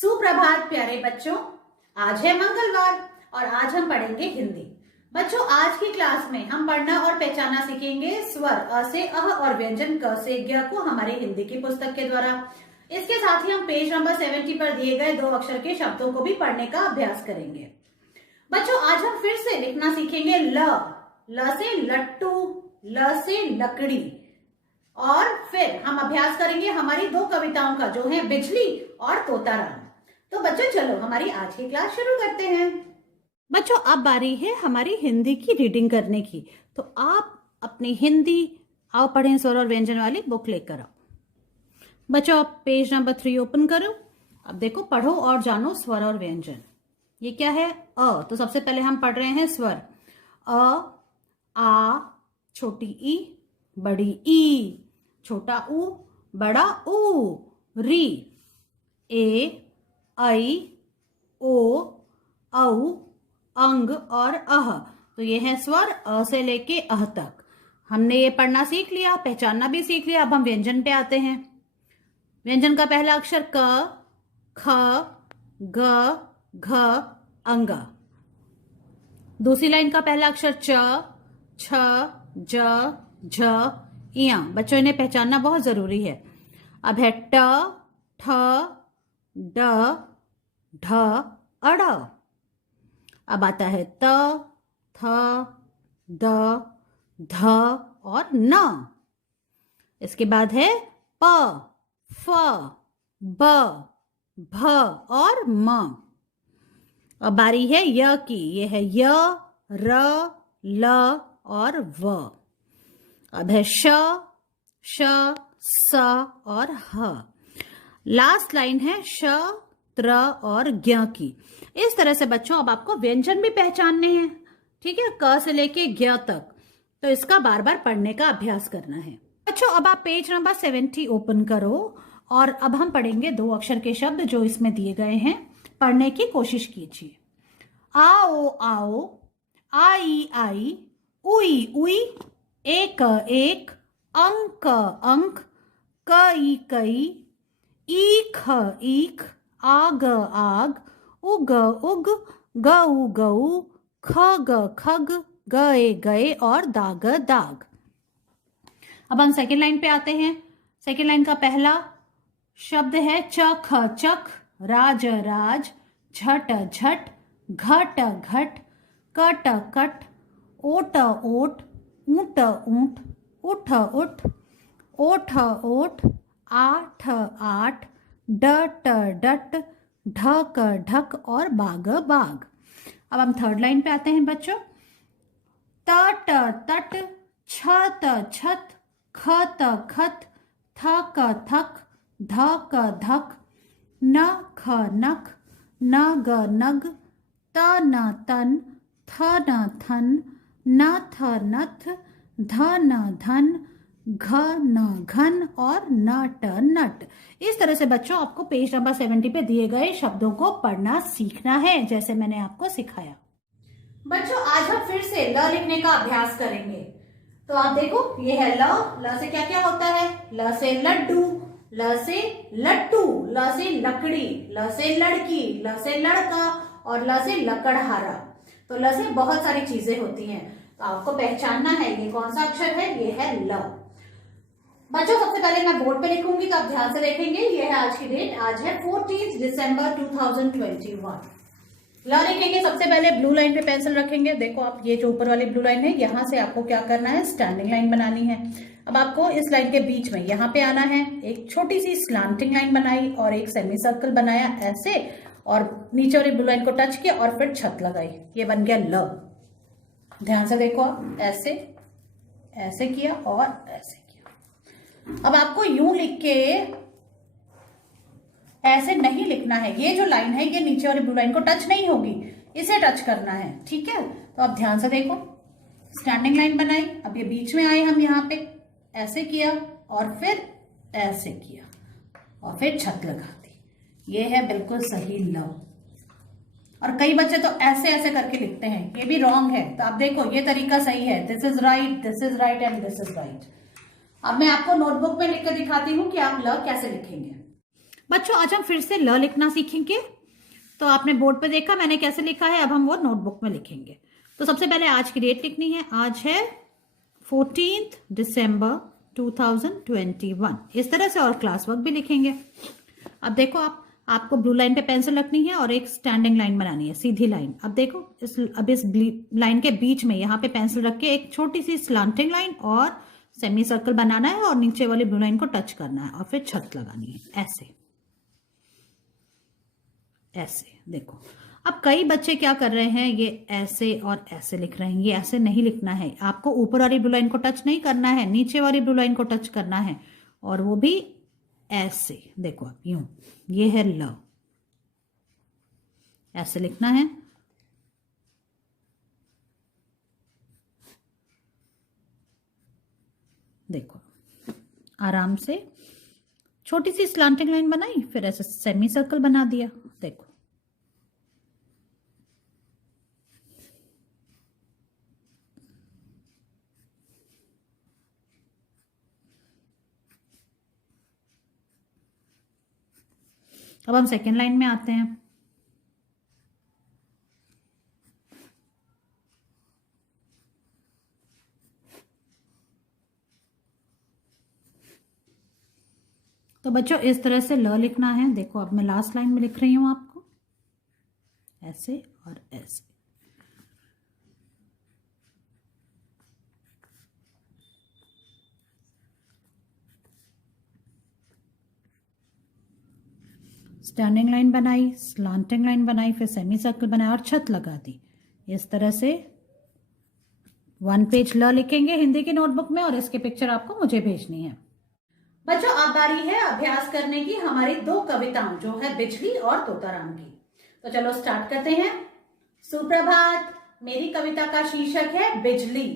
सुप्रभात प्यारे बच्चों। आज है मंगलवार और आज हम पढ़ेंगे हिंदी। बच्चों, आज की क्लास में हम पढ़ना और पहचानना सीखेंगे स्वर अ से अह और व्यंजन क से ज्ञ को हमारे हिंदी की पुस्तक के द्वारा। इसके साथ ही हम पेज नंबर 70 पर दिए गए 2 अक्षर के शब्दों को भी पढ़ने का अभ्यास करेंगे। बच्चों, आज हम फिर से लिखना सीखेंगे ल से लट्टू, ल से लकड़ी, और फिर हम अभ्यास करेंगे हमारी 2 कविताओं का, जो है बिजली और तोताराम। तो बच्चों, चलो हमारी आज की क्लास शुरू करते हैं। बच्चों, अब बारी है हमारी हिंदी की रीडिंग करने की। तो आप अपनी हिंदी आओ पढ़ें स्वर और व्यंजन वाली बुक लेकर आओ। बच्चों, आप पेज नंबर 3 ओपन करो। अब देखो, पढ़ो और जानो स्वर और व्यंजन। ये क्या है? अ। तो सबसे पहले हम पढ़ रहे हैं स्वर। अ, आ, छोटी ई, बड़ी ई, छोटा ऊ, बड़ा ऊ, री, ए, ऐ, ओ, औ, अंग और अह। तो ये है स्वर अ से लेके अह तक। हमने ये पढ़ना सीख लिया, पहचानना भी सीख लिया। अब हम व्यंजन पे आते हैं। व्यंजन का पहला अक्षर क, ख, ग, घ, अंगा। दूसरी लाइन का पहला अक्षर च, छ, ज, झ, इया। बच्चों, इन्हें पहचानना बहुत जरूरी है। अब है ट, ठ, ड, ढ, अड़। अब आता है त, थ, द, ध और न। इसके बाद है प, फ, ब, भ और म। अब बारी है य की। ये है य, र, ल और व। अब है श, श, स और ह। लास्ट लाइन है श, त्र और ज्ञ की। इस तरह से बच्चों अब आपको व्यंजन भी पहचानने हैं, ठीक है, क से लेके ज्ञ तक। तो इसका बार बार पढ़ने का अभ्यास करना है। बच्चों, अब आप पेज नंबर 70 ओपन करो और अब हम पढ़ेंगे 2 अक्षर के शब्द जो इसमें दिए गए हैं। पढ़ने की कोशिश कीजिए। आओ आओ, आई आई, उई उई, एक एक, अंक अंक, कई कई, ईख ईख, आग आग, उग उग, गऊ गऊ, खग खग, गए गए और दाग दाग। अब हम सेकेंड लाइन पे आते हैं। सेकेंड लाइन का पहला शब्द है चख चख, राज राज, झट झट, घट घट, कट कट, ओट ओट, ऊंट ऊंट, उठ उठ, ओठ ओठ, आठ आठ, डट डट, ढक ढक और बाग बाग। अब हम थर्ड लाइन पे आते हैं बच्चों। तट तट, छत छत, खत खत, थक थक, धक धक, नख नख, नग नग, तन तन, थन थन, नथ नथ, धन धन, घन घन और नट नट। इस तरह से बच्चों आपको पेज नंबर 70 पे दिए गए शब्दों को पढ़ना सीखना है, जैसे मैंने आपको सिखाया। बच्चों, आज हम फिर से ल लिखने का अभ्यास करेंगे। तो आप देखो, ये है ल से क्या क्या होता है। ल से लड्डू, ल से लट्टू, ल से लकड़ी, ल से लड़की, ल से लड़का और ल से लकड़हारा। तो ल से बहुत सारी चीजें होती हैं, तो आपको पहचानना है ये कौन सा अक्षर है। ये है ल। बच्चों, सबसे पहले मैं बोर्ड पे लिखूंगी, तो आप ध्यान से देखेंगे। ये है आज की डेट, आज है 14 दिसंबर 2021। ल लिखेंगे, सबसे पहले ब्लू लाइन पे पेंसिल रखेंगे। देखो आप, ये जो ऊपर वाली ब्लू लाइन है, यहाँ से आपको क्या करना है, स्टैंडिंग लाइन बनानी है। अब आपको इस लाइन के बीच में यहाँ पे आना है। एक छोटी सी स्लांटिंग लाइन बनाई और एक सेमी सर्कल बनाया ऐसे, और नीचे वाली ब्लू लाइन को टच किया और फिर छत लगाई। ये बन गया ल। ध्यान से देखो आप, ऐसे ऐसे किया और ऐसे किया। अब आपको यूं लिख के ऐसे नहीं लिखना है। ये जो लाइन है ये नीचे वाली ब्लू लाइन को टच नहीं होगी, इसे टच करना है, ठीक है। तो आप ध्यान से देखो, स्टैंडिंग लाइन बनाई, अब ये बीच में आए हम, यहाँ पे ऐसे किया और फिर ऐसे किया और फिर छत लगा दी। ये है बिल्कुल सही ल। और कई बच्चे तो ऐसे ऐसे करके लिखते हैं, ये भी रॉन्ग है। तो आप देखो, ये तरीका सही है। This is right, this is right and this is right. अब मैं आपको नोटबुक में लिखकर दिखाती हूँ कि आप ल कैसे लिखेंगे। बच्चों आज हम फिर से ल लिखना सीखेंगे। तो आपने बोर्ड पे देखा मैंने कैसे लिखा है, अब हम वो नोटबुक में लिखेंगे। तो सबसे पहले आज की डेट लिखनी है। आज है 14 दिसंबर 2021। इस तरह से और क्लास वर्क भी लिखेंगे। अब देखो आपको ब्लू लाइन पे पेंसिल रखनी है और एक स्टैंडिंग लाइन बनानी है, सीधी लाइन। अब देखो इस लाइन के बीच में यहाँ पे पेंसिल रख के एक छोटी सी स्लांटिंग लाइन और सेमी सर्कल बनाना है और नीचे वाली ब्लू लाइन को टच करना है और फिर छत लगानी है ऐसे ऐसे। देखो अब कई बच्चे क्या कर रहे हैं, ये ऐसे और ऐसे लिख रहे हैं। ये ऐसे नहीं लिखना है, आपको ऊपर वाली ब्लू लाइन को टच नहीं करना है, नीचे वाली ब्लू लाइन को टच करना है और वो भी ऐसे। देखो अब यूं, ये है ल, ऐसे लिखना है। देखो आराम से छोटी सी स्लांटिंग लाइन बनाई, फिर ऐसे सेमी सर्कल बना दिया। देखो अब हम सेकेंड लाइन में आते हैं। तो बच्चों इस तरह से ल लिखना है। देखो अब मैं लास्ट लाइन में लिख रही हूं आपको, ऐसे और ऐसे। स्टैंडिंग लाइन बनाई, स्लांटिंग लाइन बनाई, फिर सेमी सर्कल बनाया और छत लगा दी। इस तरह से 1 पेज ल लिखेंगे हिंदी की नोटबुक में और इसके पिक्चर आपको मुझे भेजनी है। बच्चों अब बारी है अभ्यास करने की हमारी 2 कविताओं, जो है बिजली और तोताराम की। तो चलो स्टार्ट करते हैं। सुप्रभात। मेरी कविता का शीर्षक है बिजली।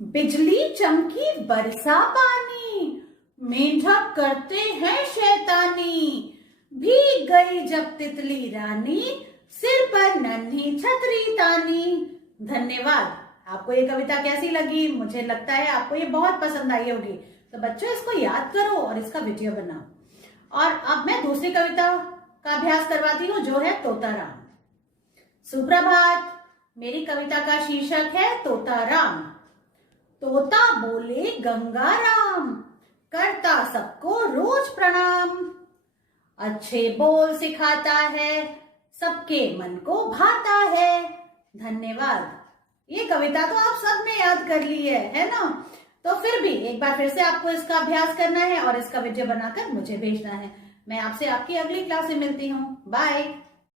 बिजली चमकी बरसा पानी, मेंढक करते हैं शैतानी। भीग गई जब तितली रानी, सिर पर नन्ही छतरी तानी। धन्यवाद। आपको ये कविता कैसी लगी? मुझे लगता है आपको ये बहुत पसंद आई होगी। तो बच्चों इसको याद करो और इसका वीडियो बनाओ। और अब मैं दूसरी कविता का अभ्यास करवाती हूँ, जो है तोताराम। सुप्रभात। मेरी कविता का शीर्षक है तोताराम। तोता बोले गंगा राम, करता सबको रोज प्रणाम। अच्छे बोल सिखाता है, सबके मन को भाता है। धन्यवाद। ये कविता तो आप सबने याद कर ली है ना? तो फिर भी एक बार फिर से आपको इसका अभ्यास करना है और इसका वीडियो बनाकर मुझे भेजना है। मैं आपसे आपकी अगली क्लास में मिलती हूँ। बाय।